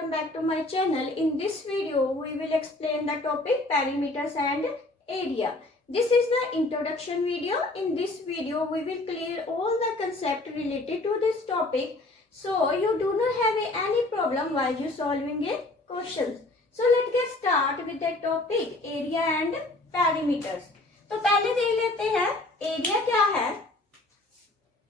welcome back to my channel. In this video we will explain the topic perimeters and area. This is the introduction video. In this video we will clear all the concept related to this topic, so you do not have any problem while you solving a questions. So let's get start with the topic area and perimeters. तो पहले देख लेते हैं area क्या है.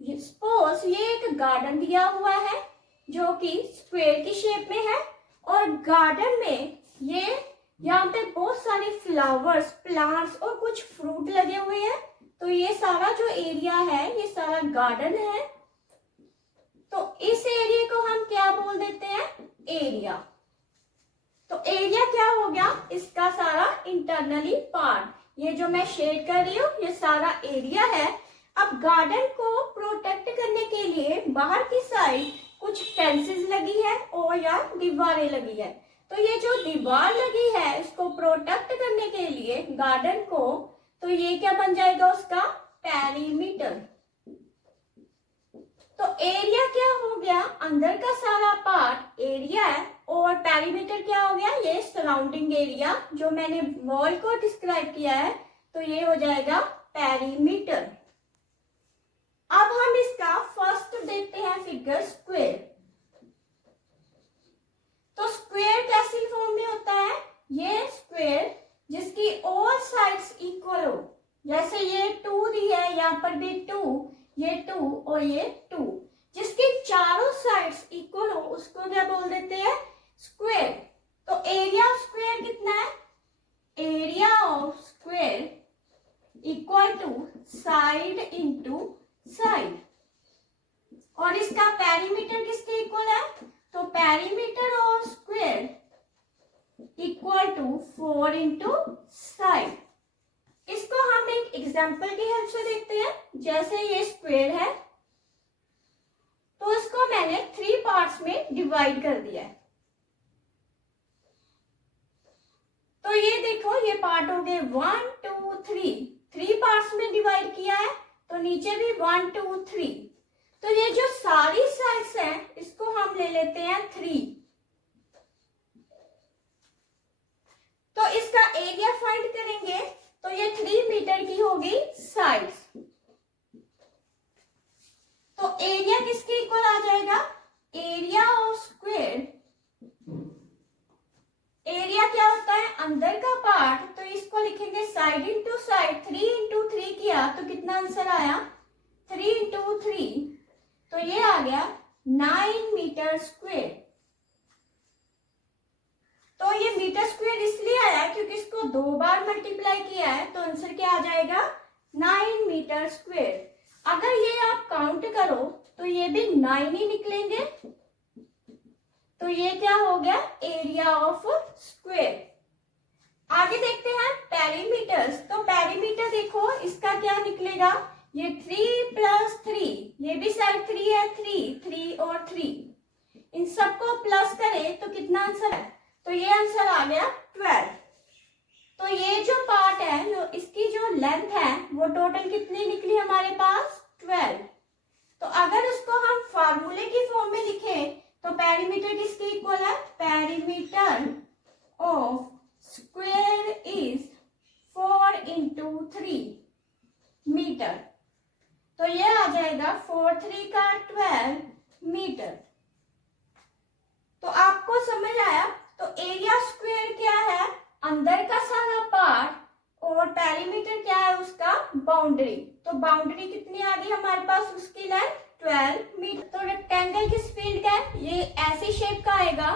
Suppose ये एक garden दिया हुआ है जो कि स्क्वायर की शेप में है और गार्डन में ये यहाँ पे बहुत सारे फ्लावर्स, प्लांट्स और कुछ फ्रूट लगे हुए हैं. तो ये सारा जो एरिया है ये सारा गार्डन है. तो इस एरिया को हम क्या बोल देते हैं, एरिया. तो एरिया क्या हो गया, इसका सारा इंटरनली पार्ट. ये जो मैं शेड कर रही हूँ ये सारा एरिया है. अब गार्डन को प्रोटेक्ट करने के लिए बाहर की साइड कुछ फेंसेस लगी है और या दीवारें लगी है. तो ये जो दीवार लगी है इसको प्रोटेक्ट करने के लिए गार्डन को, तो ये क्या बन जाएगा उसका पेरीमीटर. तो एरिया क्या हो गया, अंदर का सारा पार्ट एरिया है और पेरीमीटर क्या हो गया, ये सराउंडिंग एरिया जो मैंने वॉल को डिस्क्राइब किया है. तो ये हो जाएगा पेरीमीटर. अब हम इसका फर्स्ट देखते हैं फिगर स्क्वायर. तो स्क्वायर कैसी फॉर्म में होता है, ये स्क्वायर जिसकी ऑल साइड्स इक्वल हो. जैसे ये 2 दी है, यहाँ पर भी 2, ये 2 और ये 2, जिसकी चारों साइड्स इक्वल हो उसको क्या बोल देते हैं, स्क्वायर. तो एरिया ऑफ स्क्वायर कितना है, area of square equal to side into side. और इसका पेरीमीटर किसके इक्वल है, तो perimeter of square equal to 4 into side. इसको हम एक एग्जांपल की हेल्प से देखते हैं. जैसे ये स्क्वायर है तो इसको मैंने 3 पार्ट्स में डिवाइड कर दिया है. तो ये देखो ये पार्ट हो गए 1 2 3 पार्ट्स में डिवाइड किया है. तो नीचे भी 1 2 3. तो ये जो सारी साइड्स हैं इसको हम ले लेते हैं 3. तो इसका एरिया फाइंड करेंगे तो ये 3 मीटर की होगी साइड्स. तो एरिया किसके इक्वल आ जाएगा, एरिया ऑफ स्क्वायर. एरिया क्या होता है, अंदर का पार्ट. तो इसको लिखेंगे साइड इंटू साइड. 3 इंटू 3 किया तो कितना आंसर आया, 3 इंटू 3. तो ये आ गया 9 मीटर स्क्वायर. तो ये मीटर स्क्वायर इसलिए आया क्योंकि इसको 2 बार मल्टीप्लाई किया है. तो आंसर क्या आ जाएगा, 9 मीटर स्क्वायर. अगर ये आप काउंट करो तो ये भी 9 ही निकलेंगे. तो ये क्या हो गया, एरिया ऑफ स्क्वायर. आगे देखते हैं पेरीमीटर्स. तो पेरीमीटर देखो इसका क्या निकलेगा, ये 3 प्लस 3, ये भी साइड 3 है, 3 और 3, इन सबको प्लस करें तो कितना आंसर है, तो ये आंसर आ गया 12. तो ये जो पार्ट है इसकी जो लेंथ है वो टोटल कितनी निकली हमारे पास, 12. तो अगर उसको हम फार्मूले की फॉर्म में लिखें तो पेरीमीटर किसके इक्वल है, perimeter of square is 4 into 3 metre. तो ये आ जाएगा 4 3 का 12 मीटर. तो आपको समझ आया. तो एरिया स्क्वायर क्या है, अंदर का सारा पार्ट, और पेरीमीटर क्या है उसका बाउंड्री. तो बाउंड्री कितनी आ गई हमारे पास, उसकी लेंथ 12 मीटर. तो रेक्टेंगल किस फील्ड का है, ये ऐसी शेप का आएगा.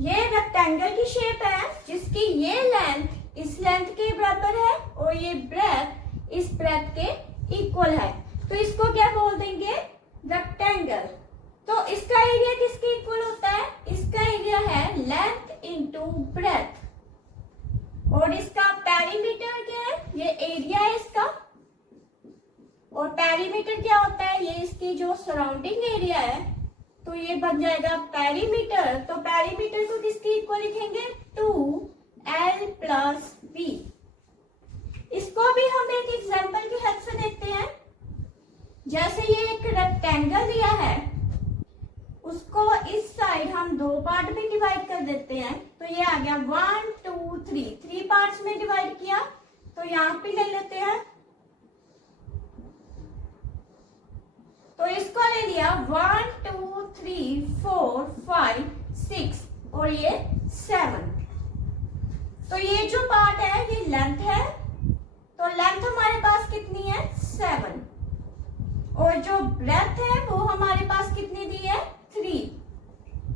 ये रेक्टेंगल की शेप है जिसकी ये लेंथ इस लेंथ के बराबर है और ये ब्रेथ इस ब्रेथ के इक्वल है. तो इसको क्या बोल देंगे, रेक्टेंगल. तो इसका एरिया किसके इक्वल होता है, इसका एरिया है लेंथ इंटू ब्रेथ. और इसका पेरीमीटर क्या है, ये एरिया है इसका. और पेरीमीटर क्या होता है, ये इसकी जो सराउंडिंग एरिया है. तो ये बन जाएगा पेरीमीटर. तो पेरीमीटर को किसके इक्वल लिखेंगे, 2l प्लस b. इसको भी हम एक एग्जांपल की हेल्प से देखते हैं. जैसे ये एक रेक्टेंगल दिया है उसको इस साइड हम दो पार्ट में डिवाइड कर देते हैं, तो ये आ गया 1 2 3, 3 पार्ट्स में डिवाइड किया। तो यहाँ पे ले लेते हैं, तो इसको ले लिया 1 2 3 4 5 6 और ये 7। तो ये जो पार्ट है ये लेंथ है, तो लेंथ हमारे पास कितनी है 7, और जो ब्रेथ है वो हमारे पास कितनी दी है 3।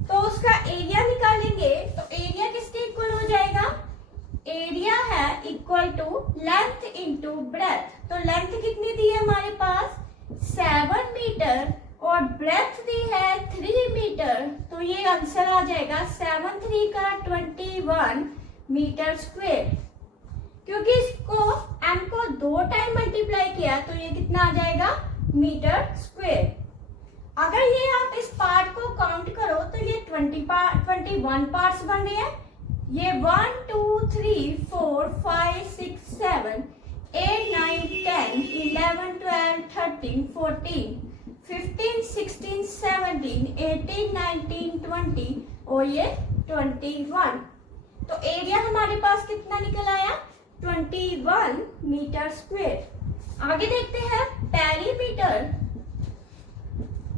तो उसका एरिया निकालेंगे, तो एरिया किसके इक्वल हो जाएगा, एरिया है equal to length into breadth. तो लेंथ कितनी दी है हमारे पास 7 मीटर और ब्रेथ दी है 3 मीटर, तो ये आंसर आ जाएगा 7 3 का 21 मीटर स्क्वायर। क्योंकि इसको m को 2 टाइम मल्टीप्लाई किया तो ये कितना आ जाएगा मीटर स्क्वायर। अगर ये आप इस पार्ट को काउंट करो तो ये 21 पार्ट्स बन रहे हैं। ये 1 2 3 4 5 6 7 8 9 10 11 12 13 14 15 16 17 18 19 20 और ये 21। तो एरिया हमारे पास कितना निकल आया 21 मीटर स्क्वायर। आगे देखते हैं पेरीमीटर।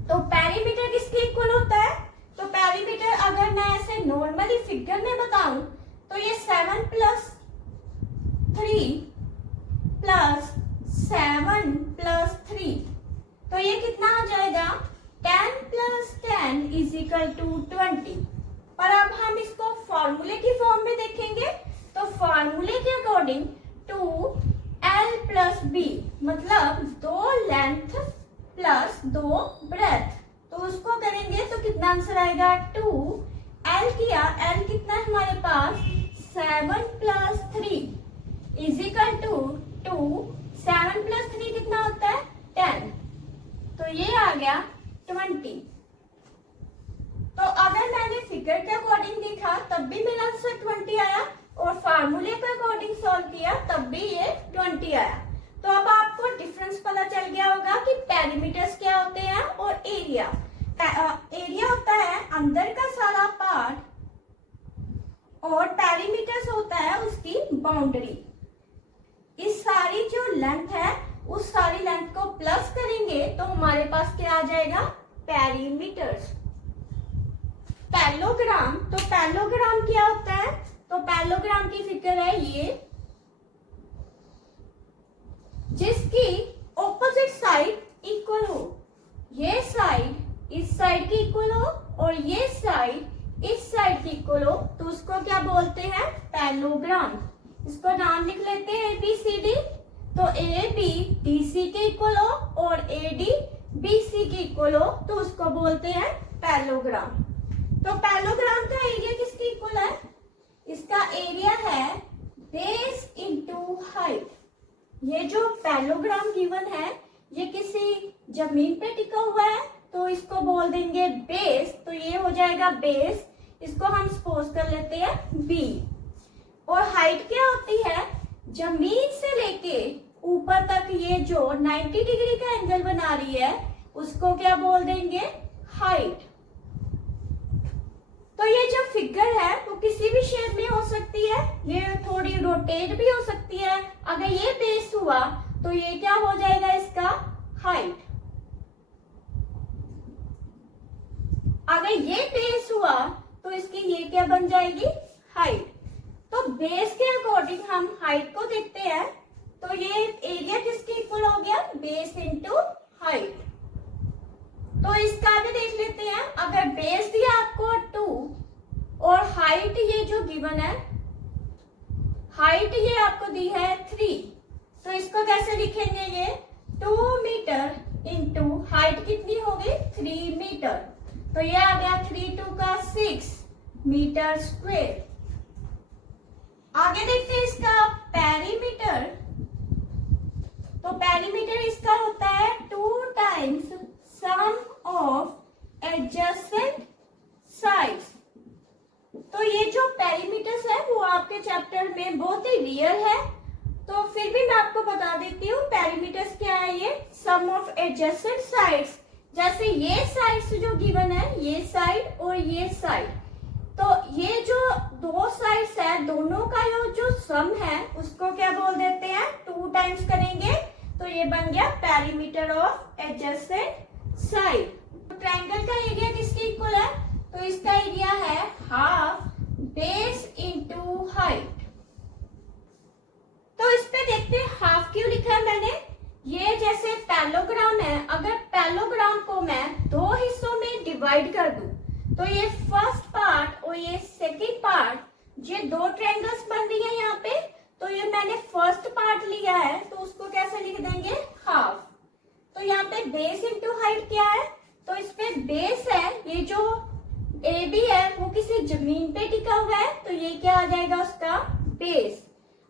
तो पेरीमीटर किसके इक्वल होता है, तो पेरीमीटर अगर मैं ऐसे नॉर्मली फिगर में बताऊं तो ये 7 प्लस 3 प्लस 7 प्लस 3, तो ये कितना आ जाएगा 10 प्लस 10 इज इक्वल टू 20। पर अब हम इसको फॉर्मूले की फॉर्म में देखेंगे, तो फॉर्मूले के अकॉर्डिंग 2l प्लस b मतलब 2 लेंथ प्लस 2 ब्रेथ, तो उसको करेंगे तो कितना आंसर आएगा 2l किया, l कितना है हमारे पास 7 plus 3 is equal to 2, 7 plus 3 कितना होता है 10, तो ये आ गया 20। तो अगर मैंने फिगर के अकॉर्डिंग देखा तब भी मेरा आंसर 20 आया और फार्मूले के अकॉर्डिंग सॉल्व किया तब भी ये 20 आया। तो अब आपको डिफरेंस पता चल गया होगा कि पेरीमीटर्स क्या होते हैं और एरिया। एरिया होता है अंदर का सारा पार्ट और पेरीमीटर्स होता है उसकी बाउंड्री। इस सारी जो लेंथ है उस सारी लेंथ को प्लस करेंगे तो हमारे पास क्या आ जाएगा पेरीमीटर्स। पैरेललोग्राम, तो पैरेललोग्राम क्या होता है, तो पैरेललोग्राम की फिगर है ये, जिसकी ऑपोजिट साइड इक्वल हो। ये साइड इस साइड की इक्वल हो और ये साइड इस साइड की इक्वल हो, तो उसको क्या बोलते हैं पैरेललोग्राम। इसको नाम लिख लेते हैं ABCD। तो AB DC के इक्वल हो और AD BC के इक्वल हो तो उसको बोलते हैं पैरेललोग्राम। तो पैरेललोग्राम का एरिया किसके इक्वल है, इसका एरिया है बेस इनटू हाइट। ये जो पैरेललोग्राम गिवन है ये किसी जमीन पे टिका हुआ है तो इसको बोल देंगे बेस, तो ये हो जाएगा बेस, इसको हम सपोज कर लेते हैं B। और हाइट क्या होती है, जमीन से लेके ऊपर तक ये जो 90 डिग्री का एंगल बना रही है उसको क्या बोल देंगे हाइट। तो ये जो फिगर है वो किसी भी शेप में हो सकती है, ये थोड़ी रोटेट भी हो सकती है। अगर ये बेस हुआ तो ये क्या हो जाएगा इसका हाइट। अगर ये बेस हुआ तो इसकी ये क्या बन जाएगी हाइट। तो बेस के अकॉर्डिंग हम हाइट को देखते हैं, तो ये एरिया किसके इक्वल हो गया बेस इंटू हाइट। तो इसका भी देख लेते हैं। अगर बेस दिया आपको 2 और हाइट ये जो गिवन है, हाइट ये आपको दी है 3, तो इसको कैसे लिखेंगे, ये 2 मीटर इंटू हाइट कितनी होगी 3 मीटर, तो ये आ गया 3 2 का 6 मीटर स्क्वायर। आगे देखते हैं इसका पेरीमीटर। तो पेरीमीटर इसका होता है 2 times sum of adjacent sides. तो ये जो पेरीमीटर्स है वो आपके चैप्टर में बहुत ही रियल है, तो फिर भी मैं आपको बता देती हूँ पेरीमीटर्स क्या है। ये सम ऑफ एडजेसेंट साइड्स, जैसे ये साइड्स जो गिवन है, ये साइड और ये साइड, तो ये जो दो साइड्स है दोनों का जो सम है उसको क्या बोल देते हैं, 2 टाइम्स करेंगे तो ये बन गया perimeter of adjacent side. Triangle का एरिया किसके इक्वल है, तो इसका एरिया है हाफ बेस इनटू हाइट। तो इस पे देखते हैं हाफ क्यों लिखा है मैंने। ये जैसे पैरेललोग्राम है, अगर पैरेललोग्राम को मैं दो हिस्सों में डिवाइड कर दूं तो ये फर्स्ट पार्ट और ये सेकंड पार्ट, ये दो ट्रायंगल्स बन रही है यहाँ पे, तो ये मैंने फर्स्ट पार्ट लिया है तो उसको कैसे लिख देंगे, हाफ। तो यहाँ पे बेस इनटू हाइट क्या है, तो इस पे बेस है, ये जो ए बी है वो किसी जमीन पे टिका हुआ है तो ये क्या आ जाएगा उसका बेस,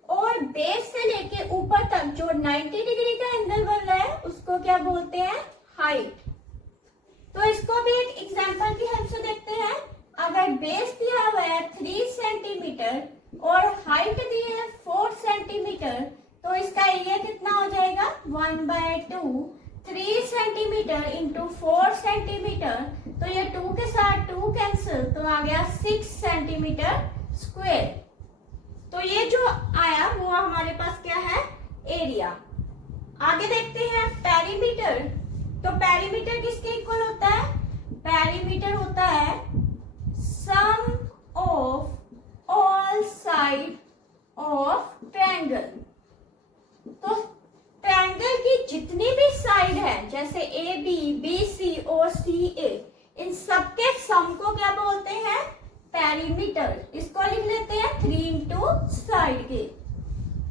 और बेस से लेके ऊपर तक जो 90 डिग्री का एंगल बन रहा है उसको क्या बोलते हैं, हाइट। तो इसको भी एक एग्जांपल की हेल्प से देखते हैं। अगर बेस दिया हुआ है 3 सेंटीमीटर और हाइट दी है 4 सेंटीमीटर तो इसका एरिया कितना हो जाएगा, 1/2। 3 सेंटीमीटर इंटू 4 सेंटीमीटर, तो ये 2 के साथ 2 कैंसिल, तो आ गया 6 सेंटीमीटर स्क्वायर। तो ये जो आया वो हमारे पास क्या है, एरिया। आगे देखते हैं पेरीमीटर। तो पेरीमीटर किसके इक्वल होता है, पेरीमीटर होता है sum of all side of triangle. तो ट्रायंगल की जितनी भी साइड है, जैसे ए बी, बी सी और सी ए, इन सबके सम को क्या बोलते हैं, पेरीमीटर। इसको लिख लेते हैं 3 इंटू साइड के।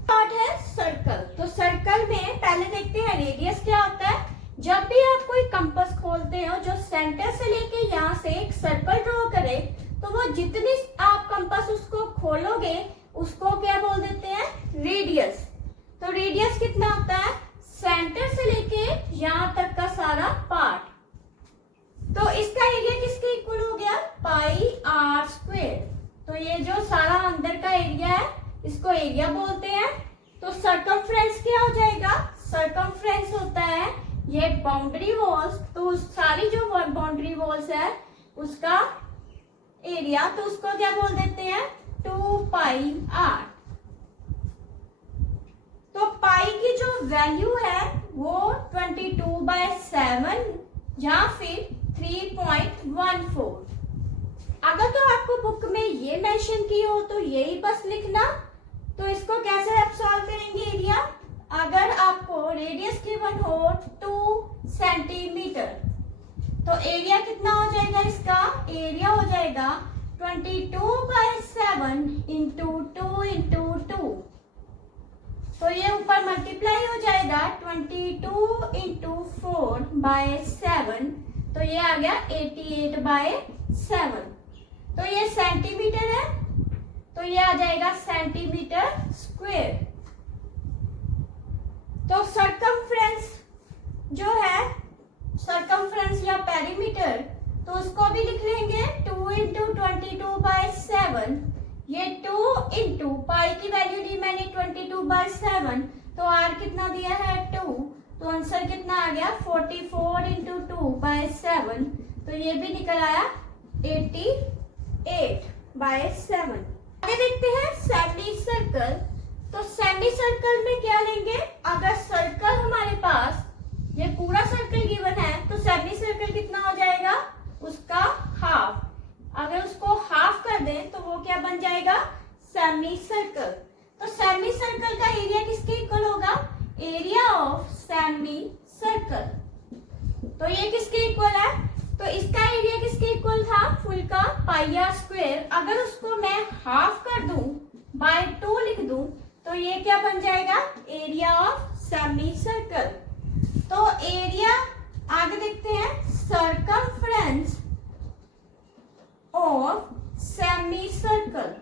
पार्ट है सर्कल। तो सर्कल में पहले देखते हैं रेडियस क्या होता है। जब भी आप कोई कंपास खोलते हो जो सेंटर से लेके यहाँ से एक सर्कल ड्रॉ करे, तो वो जितनी आप कंपास उसको खोलोगे उसको क्या बोल देते हैं, रेडियस। तो रेडियस कितना होता है, सेंटर से लेके यहाँ तक का सारा पार्ट। तो इसका एरिया किसके इक्वल हो गया, पाई आर स्क्वायर। तो ये जो सारा अंदर का एरिया है इसको एरिया बोलते हैं। तो सर्कमफ्रेंस क्या हो जाएगा, सर्कमफ्रेंस होता है ये बाउंड्री वॉल्स, तो सारी जो बाउंड्री वॉल्स है उसका एरिया, तो उसको क्या बोल देते हैं, 2 पाई आर। तो पाई की जो वैल्यू है वो 22/7 या फिर 3.14। अगर तो आपको बुक में ये मेंशन की हो तो यही बस लिखना। तो इसको कैसे आप सॉल्व करेंगे एरिया, अगर आपको रेडियस गिवन हो 2 सेंटीमीटर तो एरिया कितना हो जाएगा, इसका एरिया हो जाएगा 22/7 इंटू 2 इंटू 2। तो ये ऊपर मल्टीप्लाई हो जाएगा 22 इंटू 4/7, तो ये आ गया 88/7। तो ये सेंटीमीटर है तो ये आ जाएगा सेंटीमीटर स्क्वायर। तो सर्कमफ्रेंस जो है, सर्कमफ्रेंस या पेरीमीटर, तो उसको भी लिख लेंगे 2 इंटू 22/7। ये 2 इंटू पाई की वैल्यू दी मैंने 22/7, तो आर कितना दिया है 2, तो आंसर कितना आ गया 44 इंटू 2/7, तो ये भी निकल आया 88/7। आगे देखते हैं सेमी सर्कल। तो सेमी सर्कल में क्या लेंगे, अगर सर्कल हमारे पास ये पूरा सर्कल गिवन है तो सेमी सर्कल कितना हो जाएगा, उसका हाफ। अगर उसको हाफ कर दें तो वो क्या बन जाएगा, सेमी सर्कल। तो सेमी सर्कल का एरिया किसके इक्वल होगा, एरिया ऑफ सेमी सर्कल। तो ये किसके इक्वल है, तो इसका एरिया किसके इक्वल था, फुल का पाई आर स्क्वायर। अगर उसको मैं हाफ कर दूं, बाय 2 लिख दूं, तो ये क्या बन जाएगा, एरिया ऑफ सेमी सर्कल। तो एरिया आगे देखते हैं, सर्कमफ्रेंस ऑफ सेमी सर्कल।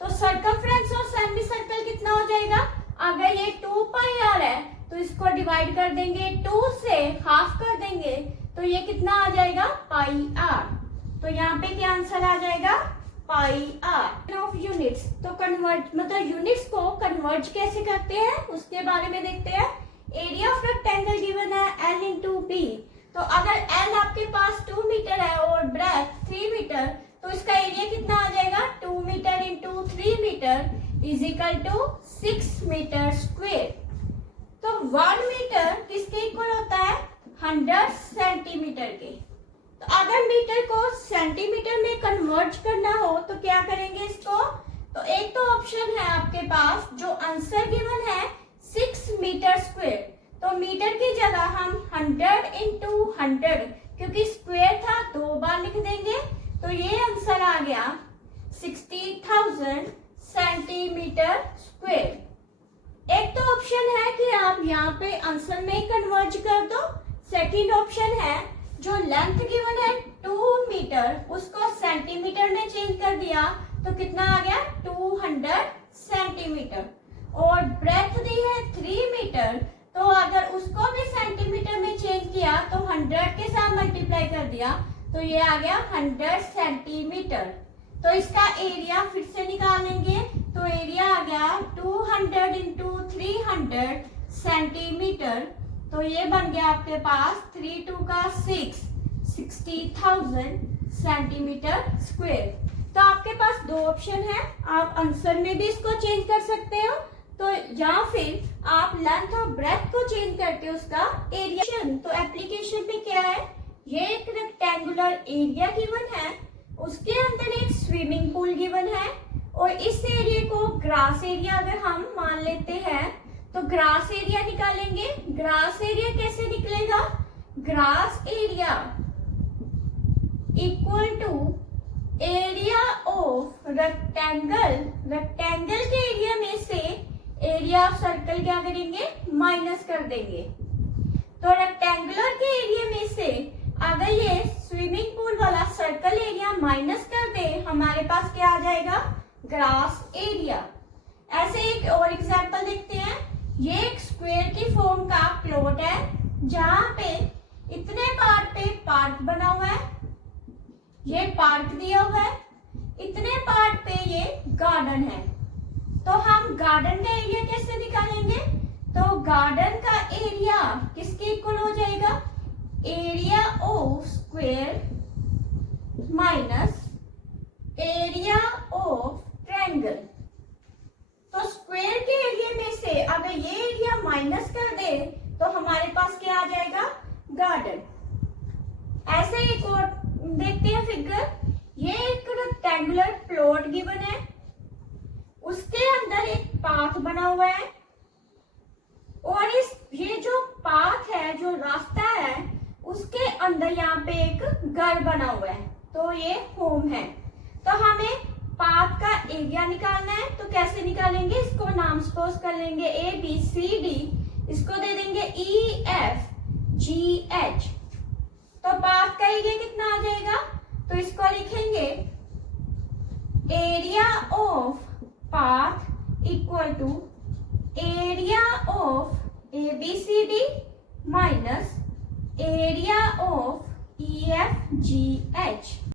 तो सर्कमफ्रेंस ऑफ सेमी सर्कल कितना हो जाएगा, अगर ये 2 पाई आर है तो इसको डिवाइड कर देंगे, 2 से हाफ कर देंगे तो ये कितना आ जाएगा, पाई आर। तो यहाँ पे क्या आंसर आ जाएगा, पाई आर ऑफ यूनिट्स। तो कन्वर्ट मतलब यूनिट्स को कन्वर्ट कैसे करते हैं उसके बारे में देखते हैं। एरिया ऑफ रेक्टेंगल गिवन है L इंटू बी, तो अगर एल आपके पास 2 मीटर है और ब्रेथ 3 मीटर, तो इसका एरिया कितना आ जाएगा, 2 metre into 3 metre is equal to 6 metre square. तो 1 मीटर किसके इक्वल होता है, 100 सेंटीमीटर के। तो अगर मीटर को सेंटीमीटर में कन्वर्ट करना हो तो क्या करेंगे इसको, तो एक तो ऑप्शन है आपके पास जो आंसर गिवन है 6 मीटर स्क्वेयर, तो मीटर की जगह हम 100 इंटू 100, क्योंकि स्क्वेयर था 2 बार लिख देंगे, तो ये आंसर आ गया 60,000 सेंटीमीटर स्क्वेयर। एक तो ऑप्शन है कि आप यहाँ पे आंसर में कन्वर्ज कर दो। सेकंड ऑप्शन है जो लेंथ गिवन है 2 मीटर, उसको सेंटीमीटर में चेंज कर दिया तो कितना आ गया 200 सेंटीमीटर, और ब्रेथ दी है 3 मीटर, तो अगर उसको भी सेंटीमीटर में चेंज किया तो 100 के साथ मल्टीप्लाई कर दिया तो ये आ गया 100 सेंटीमीटर। तो इसका एरिया फिर से निकालेंगे, तो एरिया आ गया 200 इंटू 300 सेंटीमीटर, तो ये बन गया आपके पास 3 2 का 6, 60,000 सेंटीमीटर स्क्वेयर। तो आपके पास दो ऑप्शन है, आप आंसर में भी इसको चेंज कर सकते हो, तो या फिर आप लेंथ और ब्रेथ को चेंज करके उसका एरिया। तो एप्लीकेशन में क्या है, ये एक रेक्टेंगुलर एरिया गिवन है, उसके अंदर एक स्विमिंग पूल गिवन है, और इस एरिया को ग्रास एरिया अगर हम मान लेते हैं तो ग्रास एरिया निकालेंगे। ग्रास एरिया कैसे निकलेगा, grass area equal to area of rectangle, rectangle के एरिया में से एरिया ऑफ सर्कल क्या करेंगे, माइनस कर देंगे। तो रेक्टेंगुलर के एरिया में से अगर ये स्विमिंग पूल वाला सर्कल एरिया माइनस कर दे, हमारे पास क्या आ जाएगा, ग्रास एरिया। ऐसे एक और एग्जांपल देखते हैं। ये एक स्क्वायर की फॉर्म का प्लॉट है जहां पे इतने पार्ट पे पार्क बना हुआ है, ये पार्क दिया हुआ है, इतने पार्ट पे ये गार्डन है। तो हम गार्डन का एरिया कैसे निकालेंगे, तो गार्डन का एरिया किसके इक्वल हो जाएगा, area of square minus area of triangle. तो स्क्वायर के एरिया में से अगर ये एरिया माइनस कर दे तो हमारे पास क्या आ जाएगा, गार्डन। ऐसे एक और देखते हैं फिगर। ये एक रेक्टेंगुलर प्लॉट गिवन है, उसके अंदर एक पाथ बना हुआ है, और ये जो पाथ है, जो रास्ता है, उसके अंदर यहाँ पे एक घर बना हुआ है, तो ये होम है। तो हमें पाथ का एरिया निकालना है, तो कैसे निकालेंगे, इसको नाम सपोज कर लेंगे ABCD, इसको दे देंगे EFGH। तो पाथ का एरिया कितना आ जाएगा, तो इसको लिखेंगे area of path equal to area of ABCD minus area of EFGH।